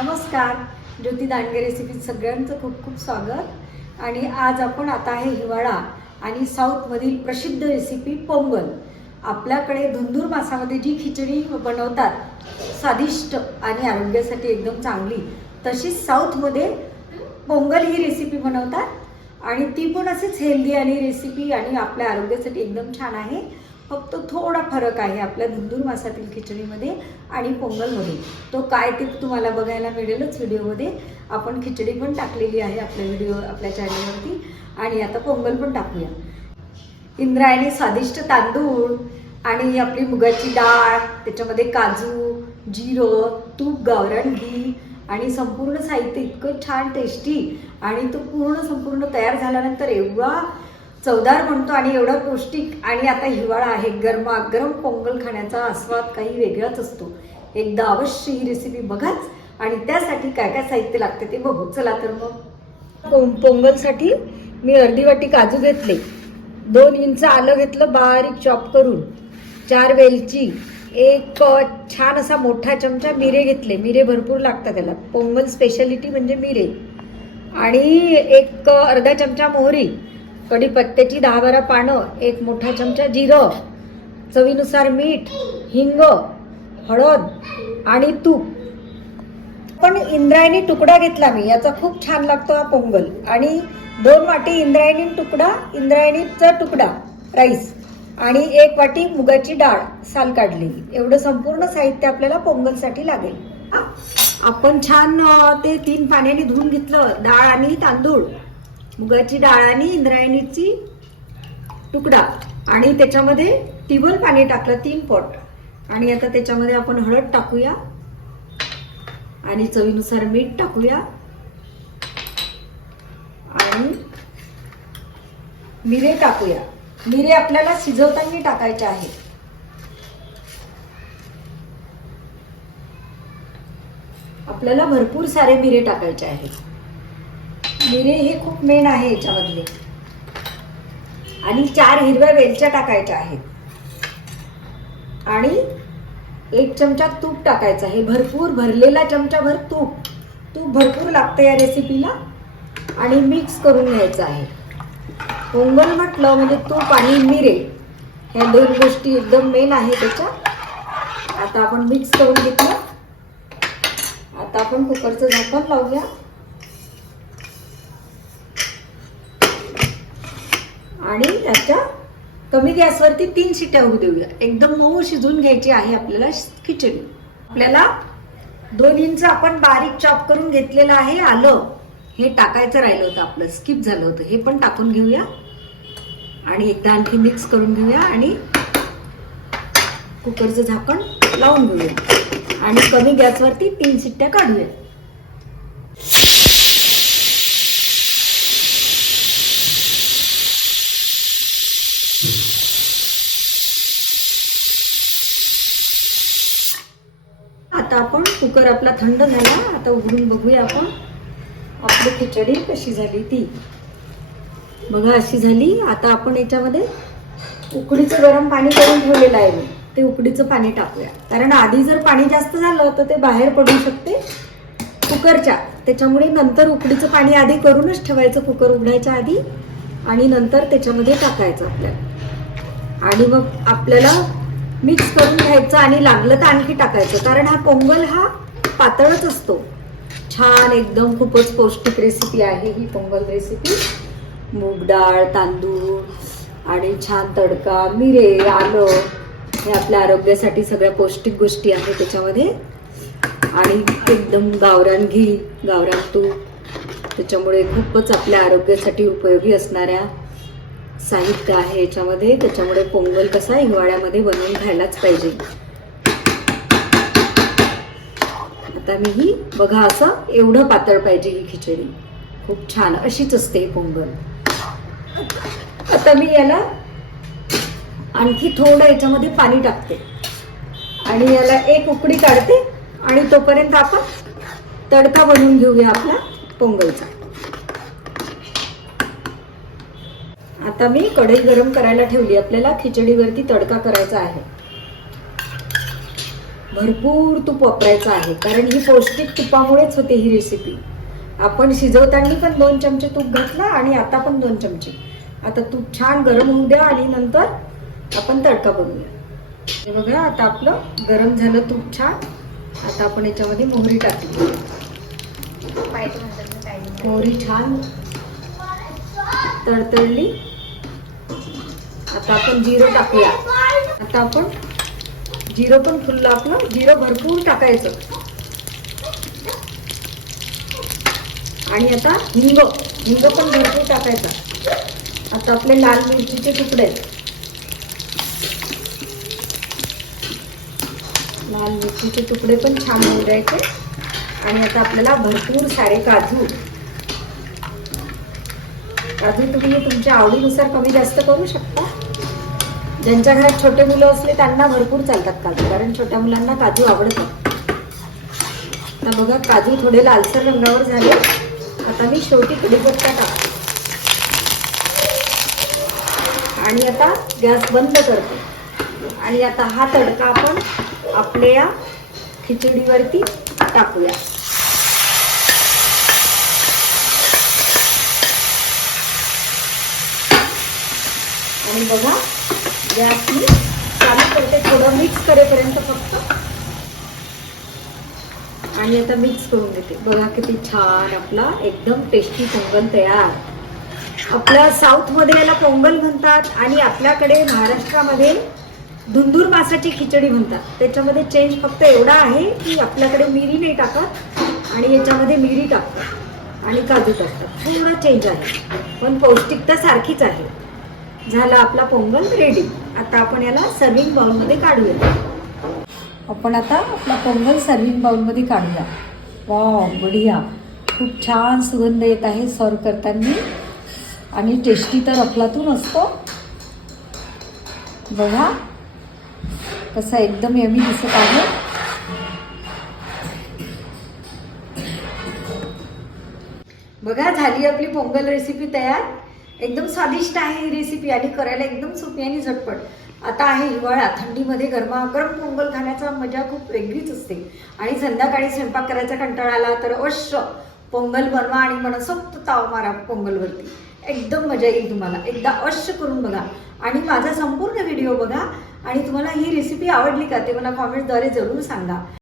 नमस्कार. ज्योती दांडगे रेसिपीत सगळ्यांचं खूप खूप स्वागत. आणि आज आपण आता आहे हिवाळा आणि साऊथमधील प्रसिद्ध रेसिपी पोंगल. आपल्याकडे धुंदूर मासामध्ये जी खिचडी बनवतात स्वादिष्ट आणि आरोग्यासाठी एकदम चांगली तशीच साऊथमध्ये पोंगल ही रेसिपी बनवतात. आणि ती पण अशीच हेल्दी आणि रेसिपी आणि आपल्या आरोग्यासाठी एकदम छान आहे. फक्त थोडा फरक आहे आपल्या धुंदूर मासातील खिचडीमध्ये आणि पोंगलमध्ये. तो काय ते तुम्हाला बघायला मिळेलच व्हिडिओमध्ये. आपण खिचडी पण टाकलेली आहे आपल्या व्हिडिओ आपल्या चॅनलवरती. आणि आता पोंगल पण टाकूया. इंद्रायणी स्वादिष्ट तांदूळ आणि आपली मुगाची डाळ त्याच्यामध्ये काजू जिरं तूप गावरण घी आणि संपूर्ण साहित्य इतकं छान टेस्टी आणि तो पूर्ण संपूर्ण तयार झाल्यानंतर एवढा चवदार म्हणतो आणि एवढं पौष्टिक आणि आता हिवाळा आहे गरमागरम पोंगल खाण्याचा आस्वाद काही वेगळाच असतो. एकदा अवश्य ही रेसिपी बघाच आणि त्यासाठी काय काय साहित्य लागते ते बघू. चला तर मग. पोंगलसाठी मी अर्धी वाटी काजू घेतले. दोन इंच आलं घेतलं बारीक चॉप करून. चार वेलची एक छान असा मोठा चमचा मिरे घेतले. मिरे भरपूर लागतात त्याला. पोंगल स्पेशालिटी म्हणजे मिरे. आणि एक अर्धा चमचा मोहरी. कढीपत्त्याची दहा बारा पानं एक मोठा चमचा जिरं चवीनुसार मीठ हिंग हळद आणि तूप. पण इंद्रायणी तुकडा घेतला मी याचा खूप छान लागतो हा पोंगल. आणि दोन वाटी इंद्रायणी तुकडा इंद्रायणीचा तुकडा राईस. आणि एक वाटी मुगाची डाळ साल काढली. एवढं संपूर्ण साहित्य आपल्याला पोंगलसाठी लागेल. हा? आपण छान ते तीन पाण्याने धुवून घेतलं डाळ आणि तांदूळ. मुगाची डाळ आणि इंद्रायणीची तुकडा आणि त्याच्यामध्ये टिबल पाणी टाकलं तीन पॉट. आणि आता त्याच्यामध्ये आपण हळद टाकूया. आणि चवीनुसार मीठ टाकूया. आणि मिरे टाकूया. मिरे आपल्याला शिजवताना टाकायचे आहे आपल्याला भरपूर सारे मिरे टाकायचे आहेत. मिरे हे खूप मेन आहे याच्यामधले. आणि चार हिरव्या वेलच्या टाकायच्या आहेत. आणि एक चमचा तूप टाकायचं आहे. भरपूर भरलेला चमचा भर तूप. तूप भरपूर लागतं या रेसिपीला आणि मिक्स करून घ्यायचं आहे. पोंगल म्हटलं म्हणजे तूप आणि मिरे. ह्या दोन गोष्टी एकदम मेन आहे त्याच्या. आता आपण मिक्स करून घेतलं. आता आपण कुकरचं झाकण लावूया. आणि त्याच्या कमी गॅसवरती तीन शिट्या होऊ देऊया. एकदम मऊ शिजून घ्यायची आहे आपल्याला खिचडी. आपल्याला दोन इंच आपण बारीक चॉप करून घेतलेलं आहे आलं. हे टाकायचं राहिलं होतं आपलं. स्किप झालं होतं. हे पण टाकून घेऊया. आणि एकदा आणखी मिक्स करून घेऊया आणि कुकरचं झाकण लावून घेऊया. आणि कमी गॅसवरती तीन शिट्ट्या काढूया. आता आपण कुकर आपला थंड झाला. आता उघडून बघूया आपण. आपली खिचडी कशी झाली ती. बघा अशी झाली. आता आपण याच्यामध्ये उकडीचं गरम पाणी करून ठेवलेलं आहे मी. ते उकडीचं पाणी टाकूया. कारण आधी जर पाणी जास्त झालं तर ते बाहेर पडू शकते कुकरच्या. त्याच्यामुळे नंतर उकडीचं पाणी आधी करूनच ठेवायचं कुकर उघडायच्या आधी आणि नंतर त्याच्यामध्ये टाकायचं आपल्याला. आणि मग आपल्याला मिक्स करून घ्यायचं आणि लागलं तर आणखी टाकायचं. कारण हा पोंगल हा पातळच असतो. छान एकदम खूपच पौष्टिक रेसिपी आहे ही पोंगल रेसिपी मूग डाळ तांदूळ आणि छान तडका मिरे आलं हे आपल्या आरोग्यासाठी सगळ्या पौष्टिक गोष्टी आहेत त्याच्यामध्ये. आणि एकदम गावरान घी गावरान तूप. त्याच्यामुळे खूपच आपल्या आरोग्यासाठी उपयोगी असणाऱ्या साहित्य आहे याच्यामध्ये. त्याच्यामुळे पोंगल कसा हिवाळ्यामध्ये बनवून घ्यायलाच पाहिजे. आता मी ही बघा असं एवढं पातळ पाहिजे ही खिचडी. खूप छान अशीच असते पोंगल. आता मी याला आणखी थोडं याच्यामध्ये पाणी टाकते. आणि याला एक उकडी काढते आणि तोपर्यंत आपण तडका बनवून घेऊया आपला पोंगलचा. आता मी कढई गरम करायला ठेवली. आपल्याला खिचडीवरती तडका करायचा आहे. भरपूर तूप वापरायचं आहे. कारण ही पौष्टिक तुपामुळेच होते ही रेसिपी आपण शिजवताना पण दोन चमचे तूप घातला आणि आता पण दोन चमचे. आता तूप छान गरम होऊ द्या आणि नंतर आपण तडका बनवूया. हे बघा आता आपलं गरम झालं तूप छान. आता आपण याच्यामध्ये मोहरी टाकली मोहरी छान तडतडली. आता आपण जिरं टाकूया. आता आपण जिरं पण फुललं आपलं. जिरो भरपूर टाकायचं. आणि आता हिंग. हिंग पण भरपूर टाकायचा. आता आपले लाल मिरचीचे तुकडे. आहेत. लाल मिरचीचे तुकडे पण छान होऊ द्यायचे आणि आता आपल्याला भरपूर सारे काजू. काजू तुम्ही तुमच्या आवडीनुसार कमी जास्त करू शकता. ज्यांच्या घरात छोटे मुलं असले त्यांना भरपूर चालतात काजू कारण छोट्या मुलांना काजू आवडतात. आता बघा काजू थोडे लालसर रंगावर झाले. आता मी शेवटी कडीपत्ता टाकते. आणि आता गॅस बंद करते. आणि आता हा तडका आपण आपल्या या खिचडीवरती टाकूया आणि बघा. गॅस मी चालू करते थोडं मिक्स करेपर्यंत फक्त. आणि आता मिक्स करून घेते. बघा किती छान आपला एकदम टेस्टी पोंगल तयार. आपल्या साऊथमध्ये याला पोंगल म्हणतात आणि आपल्याकडे महाराष्ट्रामध्ये धुंदूर मासाची खिचडी म्हणतात. त्याच्यामध्ये चेंज फक्त एवढा आहे की आपल्याकडे मिरी नाही टाकत आणि याच्यामध्ये मिरी टाकतात आणि काजू टाकतात. थोडा चेंज आहे. पण पौष्टिकता सारखीच आहे. झाला आपला पोंगल रेडी आता आपण याला सर्विंग बाउलमध्ये काढूया. आपण आता आपला पोंगल सर्विंग बाउलमध्ये काढूया. वा बढिया. खूप छान सुगंध येत आहे सर्व करताना. आणि टेस्टी तर अफलातून असतो. बघा. कसा एकदम यमी दिसत आहे. बघा झाली आपली पोंगल रेसिपी तयार. एकदम स्वादिष्ट आहे ही रेसिपी आणि करायला एकदम सोपी आणि झटपट. आता आहे हिवाळा थंडीमध्ये गरमागरम पोंगल खाण्याचा मजा खूप वेगळीच असते. आणि संध्याकाळी स्वयंपाक करायचा कंटाळा आला तर अवश्य पोंगल बनवा आणि मनसोक्त ताव मारा पोंगलवरती. एकदम मजा येईल तुम्हाला. एकदा अवश्य करून बघा. आणि माझा संपूर्ण व्हिडिओ बघा. आणि तुम्हाला ही रेसिपी आवडली का ते मला कॉमेंटद्वारे जरूर सांगा.